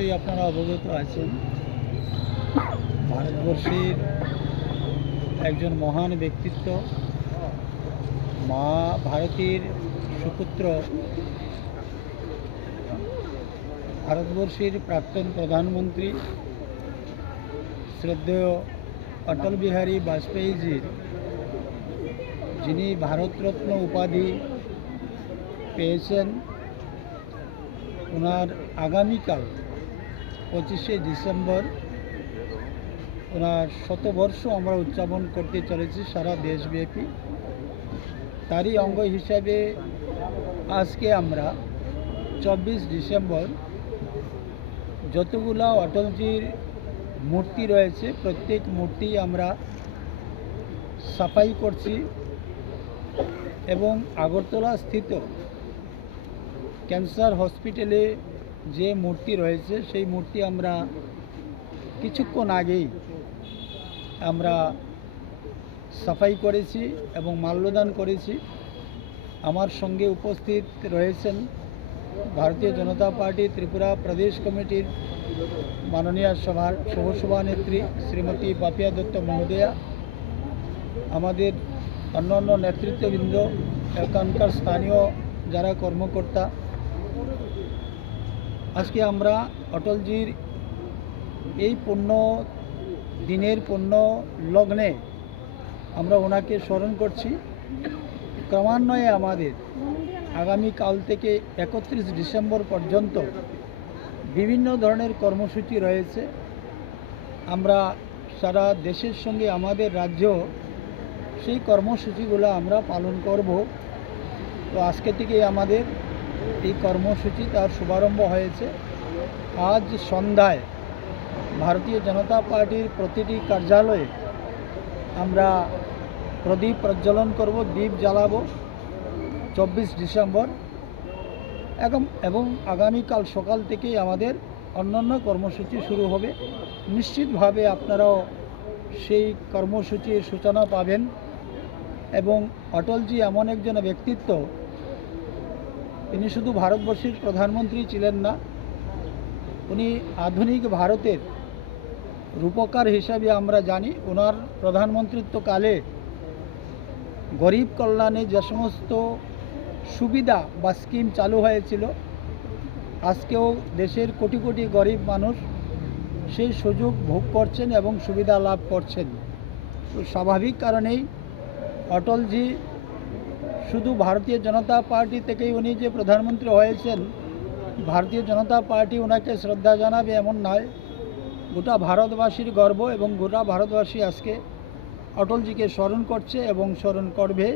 নিশ্চয়ই আপনারা অবগত আছেন, ভারতবর্ষের একজন মহান ব্যক্তিত্ব, মা ভারতীর সুপুত্র, ভারতবর্ষের প্রাক্তন প্রধানমন্ত্রী শ্রদ্ধেয় অটল বিহারী বাজপেয়ীজির, যিনি ভারতরত্ন উপাধি পেয়েছেন, ওনার আগামীকাল 25শে ডিসেম্বর ওনার শতবর্ষ আমরা উদযাপন করতে চলেছি সারা দেশব্যাপী। তারই অঙ্গ হিসাবে আজকে আমরা 24 ডিসেম্বর যতগুলা অটলজির মূর্তি রয়েছে প্রত্যেক মূর্তি আমরা সাফাই করছি এবং আগরতলা স্থিত ক্যান্সার হসপিটালে যে মূর্তি রয়েছে সেই মূর্তি আমরা কিছুক্ষণ আগেই আমরা সাফাই করেছি এবং মাল্যদান করেছি। আমার সঙ্গে উপস্থিত রয়েছেন ভারতীয় জনতা পার্টি ত্রিপুরা প্রদেশ কমিটির মাননীয় সহসভানেত্রী শ্রীমতী পাপিয়া দত্ত মহোদয়া, আমাদের অন্যান্য নেতৃত্ববৃন্দ, এখানকার স্থানীয় যারা কর্মকর্তা। আজকে আমরা অটলজির এই দিনের পুণ্য লগ্নে আমরা ওনাকে স্মরণ করছি। ক্রমান্বয়ে আমাদের আগামীকাল থেকে 31 ডিসেম্বর পর্যন্ত বিভিন্ন ধরনের কর্মসূচি রয়েছে। আমরা সারা দেশের সঙ্গে আমাদের রাজ্য সেই কর্মসূচিগুলো আমরা পালন করব। তো আজকে থেকে আমাদের এই কর্মসূচি তার শুভারম্ভ হয়েছে। আজ সন্ধ্যায় ভারতীয় জনতা পার্টির প্রতিটি কার্যালয়ে আমরা প্রদীপ প্রজ্বলন করব, দীপ জ্বালাবো 24 ডিসেম্বর এবং আগামীকাল সকাল থেকেই আমাদের অন্যান্য কর্মসূচি শুরু হবে। নিশ্চিতভাবে আপনারাও সেই কর্মসূচির সূচনা পাবেন। এবং অটলজি এমন একজন ব্যক্তিত্ব, তিনি শুধু ভারতবর্ষের প্রধানমন্ত্রী ছিলেন না, উনি আধুনিক ভারতের রূপকার হিসাবে আমরা জানি। ওনার প্রধানমন্ত্রিত্বকালে গরিব কল্যাণে যে সমস্ত সুবিধা বা স্কিম চালু হয়েছিল, আজকেও দেশের কোটি কোটি গরিব মানুষ সেই সুযোগ ভোগ করছেন এবং সুবিধা লাভ করছেন। তো স্বাভাবিক কারণেই অটলজি শুধু ভারতীয় জনতা পার্টি থেকেই উনি যে প্রধানমন্ত্রী হয়েছেন, ভারতীয় জনতা পার্টি ওনাকে শ্রদ্ধা জানাবে এমন নয়, গোটা ভারতবাসীর গর্ব এবং গোটা ভারতবাসী আজকে অটলজিকে স্মরণ করছে এবং স্মরণ করবে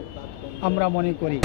আমরা মনে করি।